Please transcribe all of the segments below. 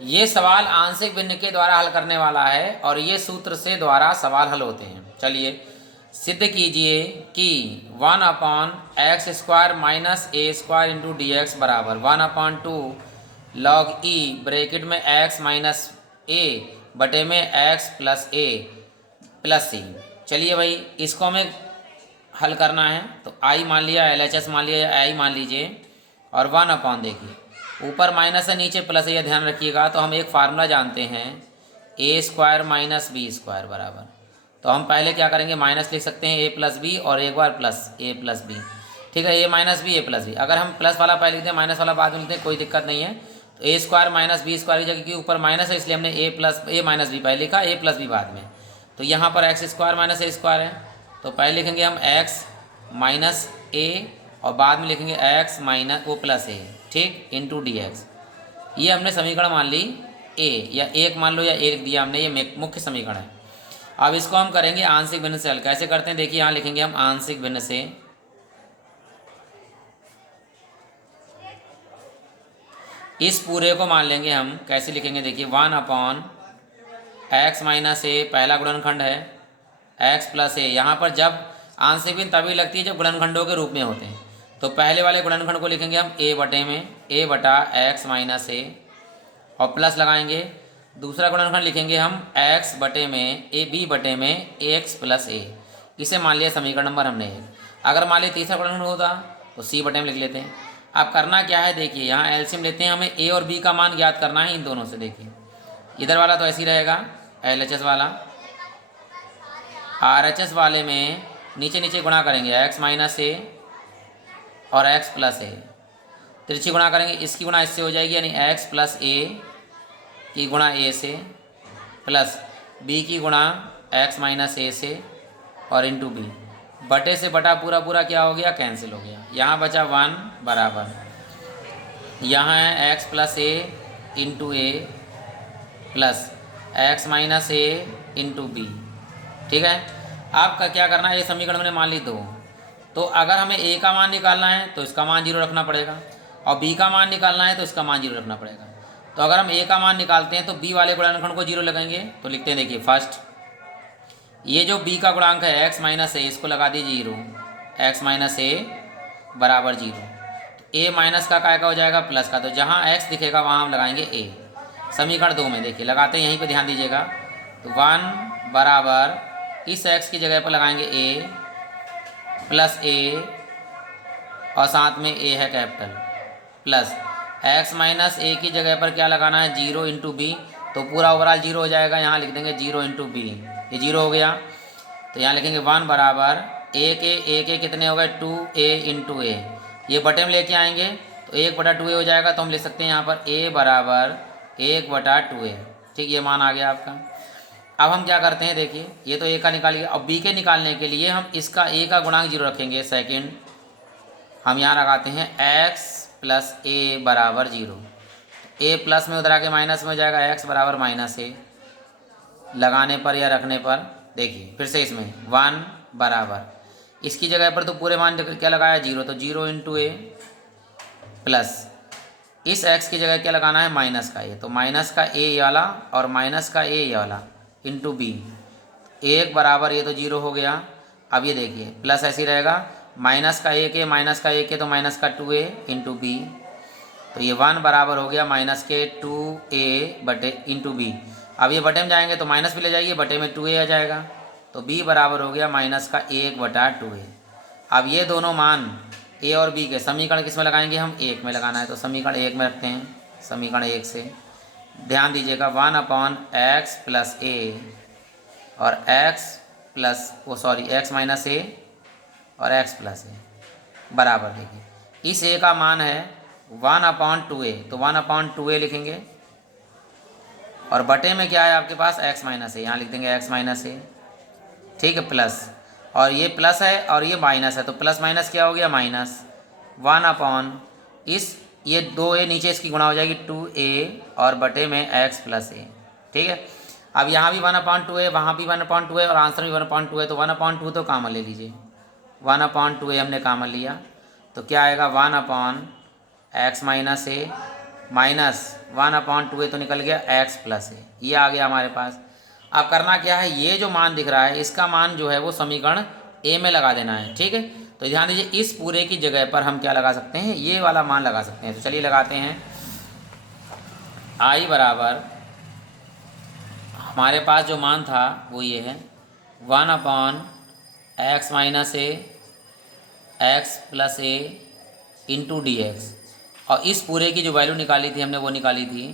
ये सवाल आंशिक भिन्न के द्वारा हल करने वाला है और ये सूत्र से द्वारा सवाल हल होते हैं। चलिए सिद्ध कीजिए कि 1/x² माइनस ए स्क्वायर इंटू डी एक्स बराबर 1/2 log e ब्रैकेट में x माइनस ए बटे में x प्लस ए प्लस सी। चलिए भाई इसको हमें हल करना है तो i मान लिया, LHS मान लिया या i मान लीजिए और 1/, देखिए ऊपर माइनस है नीचे प्लस है, यह ध्यान रखिएगा। तो हम एक फार्मूला जानते हैं a² माइनस बी स्क्वायर बराबर, तो हम पहले क्या करेंगे माइनस लिख सकते हैं a प्लस बी और एक बार प्लस a प्लस बी। ठीक है, a minus B a plus B. अगर हम प्लस वाला पहले लिखते हैं माइनस वाला बाद में लिखते हैं कोई दिक्कत नहीं है। तो a² माइनस बी स्क्वायर की जगह क्योंकि ऊपर माइनस है इसलिए हमने a माइनस बी पहले लिखा, a प्लस बी बाद में। तो यहाँ पर x² माइनस a स्क्वायर है तो पहले लिखेंगे हम x माइनस a और बाद में लिखेंगे x माइनस वो प्लस a, ठीक, इंटू डी एक्स। ये हमने समीकरण मान ली a, या एक मान लो या a लिख दिया हमने, ये मुख्य समीकरण है। अब इसको हम करेंगे आंशिक भिन्न से हल। कैसे करते हैं देखिए, यहाँ लिखेंगे हम आंशिक भिन्न से। इस पूरे को मान लेंगे हम, कैसे लिखेंगे देखिए 1/x माइनस ए पहला गुणनखंड है, x प्लस ए। यहाँ पर जब आंशिक भिन्न तभी लगती है जब गुणनखंडों के रूप में होते हैं। तो पहले वाले गुणनखंड को लिखेंगे हम a बटे में a बटा x माइनस ए और प्लस लगाएंगे। दूसरा गुणनखंड लिखेंगे हम x बटे में a b बटे में x प्लस a। इसे मान लिया समीकरण नंबर हमने एक। अगर मान लिया तीसरा गुणनखंड होता तो c बटे में लिख लेते हैं। अब करना क्या है देखिए, यहाँ एलसीएम लेते हैं, हमें a और b का मान ज्ञात करना है इन दोनों से। देखिए इधर वाला तो ऐसे ही रहेगा LHS वाला, RHS वाले में नीचे नीचे गुणा करेंगे x माइनस ए और x प्लस ए, तिरछी गुणा करेंगे, इसकी गुणा इससे हो जाएगी यानी x प्लस ए की गुणा a से प्लस b की गुणा x माइनस ए से और इंटू b। बटे से बटा पूरा पूरा क्या हो गया, कैंसिल हो गया। यहाँ बचा 1 बराबर, यहाँ है x प्लस ए इंटू ए प्लस x माइनस ए इंटू बी। ठीक है, आपका क्या करना है, ये समीकरण मैंने मान ली दो। तो अगर हमें a का मान निकालना है तो इसका मान 0 रखना पड़ेगा और b का मान निकालना है तो इसका मान 0 रखना पड़ेगा। तो अगर हम a का मान निकालते हैं तो b वाले गुणनखंड को 0 लगाएंगे। तो लिखते हैं देखिए फर्स्ट, ये जो b का गुणांक है x माइनस ए, इसको लगा दीजिए 0, x माइनस ए बराबर 0। तो a माइनस का काय का हो जाएगा प्लस का, तो जहाँ x दिखेगा वहाँ हम लगाएंगे a। समीकरण 2 में देखिए लगाते हैं, यहीं पे ध्यान दीजिएगा। तो 1 बराबर इस x की जगह पर लगाएंगे a प्लस a और साथ में a है कैपिटल प्लस x माइनस ए की जगह पर क्या लगाना है 0 इंटू बी। तो पूरा ओवरऑल 0 हो जाएगा, यहाँ लिख देंगे 0 इंटू बी, ये 0 हो गया। तो यहाँ लिखेंगे 1 बराबर a के कितने हो गए 2a इंटू ए, ये बटे में लेके आएंगे तो 1/2a हो जाएगा। तो हम लिख सकते हैं यहाँ पर a बराबर 1/2a। ठीक, ये मान आ गया आपका। अब हम क्या करते हैं देखिए, ये तो a का निकालिए। अब b के निकालने के लिए हम इसका a का गुणांक 0 रखेंगे। सेकंड हम यहाँ लगाते हैं x प्लस a बराबर 0। a प्लस में उधर आके माइनस में हो जाएगा, x बराबर माइनस a लगाने पर या रखने पर। देखिए फिर से इसमें 1 बराबर इसकी जगह पर तो पूरे मान क्या लगाया 0, तो 0 इंटू ए प्लस इस x की जगह क्या लगाना है माइनस का a, तो माइनस का a ये वाला और माइनस का a ये वाला इंटू बी। 1 बराबर ये तो 0 हो गया। अब ये देखिए प्लस ऐसे ही रहेगा, माइनस का a के माइनस का a के तो माइनस का 2a इंटू बी। तो ये 1 बराबर हो गया माइनस के 2a बटे इंटू बी। अब ये बटे में जाएंगे तो माइनस भी ले जाइए, बटे में 2a आ जाएगा। तो b बराबर हो गया माइनस का 1/2a। अब ये दोनों मान a और b के समीकरण किस में लगाएंगे, हम 1 में लगाना है। तो समीकरण 1 में रखते हैं। समीकरण 1 से ध्यान दीजिएगा 1/x प्लस a और x माइनस a और x प्लस a बराबर, देखिए इस a का मान है 1/2a, तो 1/2a लिखेंगे और बटे में क्या है आपके पास x माइनस a, यहाँ लिख देंगे x माइनस a। ठीक है, प्लस और ये प्लस है और ये माइनस है, तो प्लस माइनस क्या हो गया माइनस 1/ इस ये 2a नीचे इसकी गुणा हो जाएगी 2a और बटे में x प्लस a। ठीक है, अब यहाँ भी 1/2a, वहाँ भी 1/2a और आंसर भी 1/2 है। तो 1/2 तो कॉमन ले लीजिए, 1/2a हमने कॉमन लिया तो क्या आएगा 1/x minus a minus 1/2a तो निकल गया x प्लस ए, ये आ गया हमारे पास। अब करना क्या है, ये जो मान दिख रहा है इसका मान जो है वो समीकरण ए में लगा देना है, ठीक है। तो ध्यान दीजिए इस पूरे की जगह पर हम क्या लगा सकते हैं, ये वाला मान लगा सकते हैं। तो चलिए लगाते हैं। i बराबर हमारे पास जो मान था वो ये है 1/x माइनस ए एक्स प्लस ए इंटू डी एक्स, और इस पूरे की जो वैल्यू निकाली थी हमने वो निकाली थी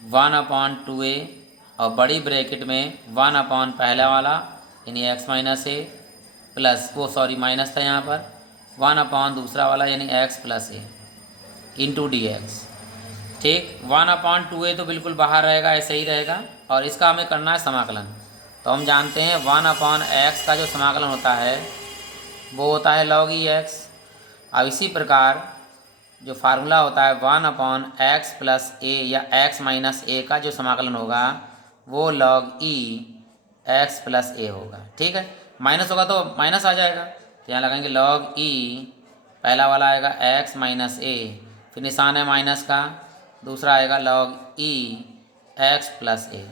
1/2a और बड़ी ब्रैकेट में 1 पहला वाला यानी x माइनस ए प्लस वो सॉरी माइनस था यहाँ पर 1 दूसरा वाला यानी x प्लस ए इंटू डी एक्स, ठीक। 1/2a तो बिल्कुल बाहर रहेगा, ऐसे ही रहेगा, और इसका हमें करना है समाकलन। तो हम जानते हैं 1/x का जो समाकलन होता है वो होता है log e x। अब इसी प्रकार जो फार्मूला होता है 1/x प्लस ए या x माइनस ए का जो समाकलन होगा वो log e x प्लस ए होगा, ठीक है। माइनस होगा तो माइनस आ जाएगा, तो यहाँ लगाएंगे log e, पहला वाला आएगा x माइनस ए, फिर निशान है माइनस का, दूसरा आएगा log e x प्लस ए,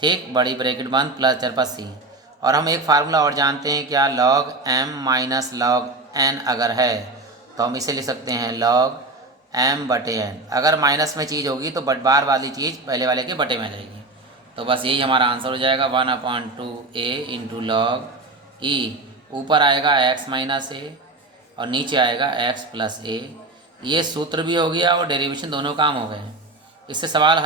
ठीक, बड़ी ब्रैकेट बंद प्लस चरपा सी। और हम एक फार्मूला और जानते हैं क्या, log m minus log n अगर है तो हम इसे लिख सकते हैं log m बटे n। अगर माइनस में चीज़ होगी तो बार वाली चीज़ पहले वाले के बटे में आ जाएगी। तो बस यही हमारा आंसर हो जाएगा 1/2a इंटू log e, ऊपर आएगा x माइनस ए और नीचे आएगा x प्लस ए। ये सूत्र भी हो गया और डेरिवेशन दोनों काम हो गए। इससे सवाल